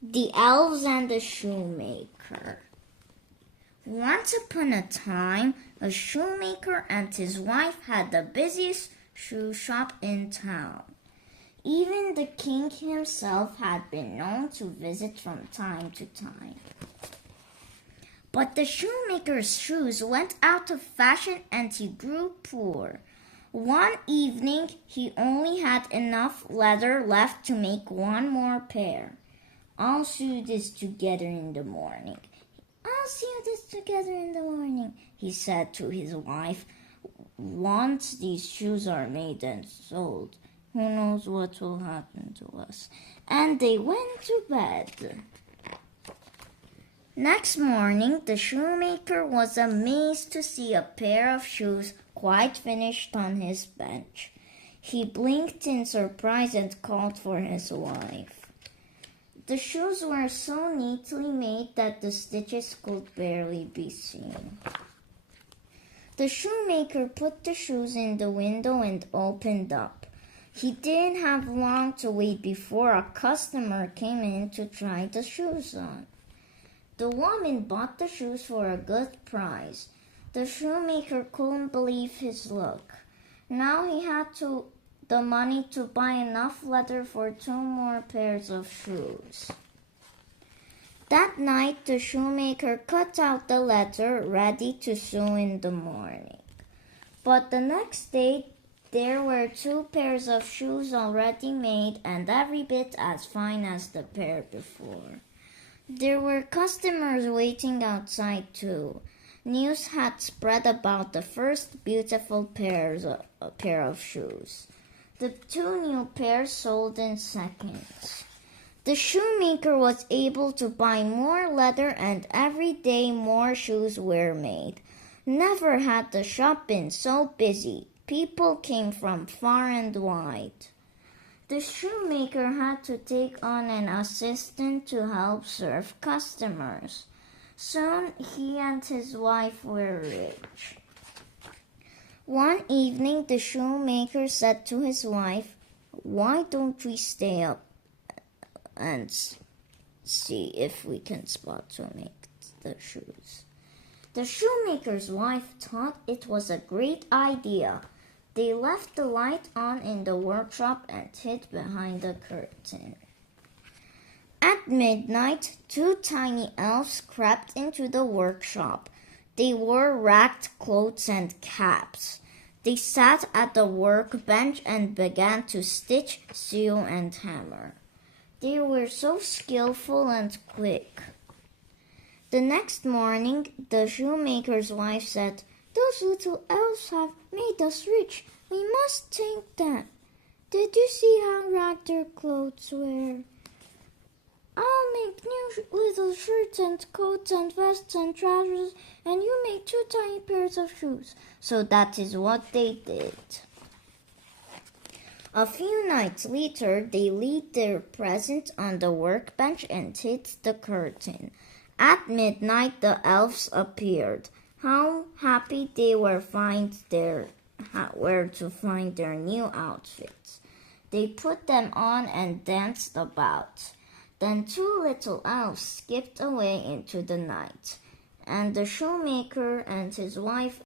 The Elves and the Shoemaker. Once upon a time, a shoemaker and his wife had the busiest shoe shop in town. Even the king himself had been known to visit from time to time. But the shoemaker's shoes went out of fashion and he grew poor. One evening, he only had enough leather left to make one more pair. I'll sew this together in the morning. He said to his wife. Once these shoes are made and sold, who knows what will happen to us? And they went to bed. Next morning, the shoemaker was amazed to see a pair of shoes quite finished on his bench. He blinked in surprise and called for his wife. The shoes were so neatly made that the stitches could barely be seen. The shoemaker put the shoes in the window and opened up. He didn't have long to wait before a customer came in to try the shoes on. The woman bought the shoes for a good price. The shoemaker couldn't believe his luck. Now he had the money to buy enough leather for 2 more pairs of shoes. That night, the shoemaker cut out the leather, ready to sew in the morning. But the next day, there were 2 pairs of shoes already made and every bit as fine as the pair before. There were customers waiting outside too. News had spread about the first beautiful pair of shoes. The 2 new pairs sold in seconds. The shoemaker was able to buy more leather and every day more shoes were made. Never had the shop been so busy. People came from far and wide. The shoemaker had to take on an assistant to help serve customers. Soon he and his wife were rich. One evening, the shoemaker said to his wife, "Why don't we stay up and see if we can spot to make the shoes?" The shoemaker's wife thought it was a great idea. They left the light on in the workshop and hid behind the curtain. At midnight, 2 tiny elves crept into the workshop. They wore ragged clothes and caps. They sat at the workbench and began to stitch, sew, and hammer. They were so skillful and quick. The next morning, the shoemaker's wife said, "Those little elves have made us rich. We must thank them. Did you see how ragged their clothes were? I'll make new little shirts and coats and vests and trousers, and you make 2 tiny pairs of shoes." So that is what they did. A few nights later, they laid their present on the workbench and hid the curtain. At midnight, the elves appeared. How happy they were to find their new outfits. They put them on and danced about. Then 2 little elves skipped away into the night, and the shoemaker and his wife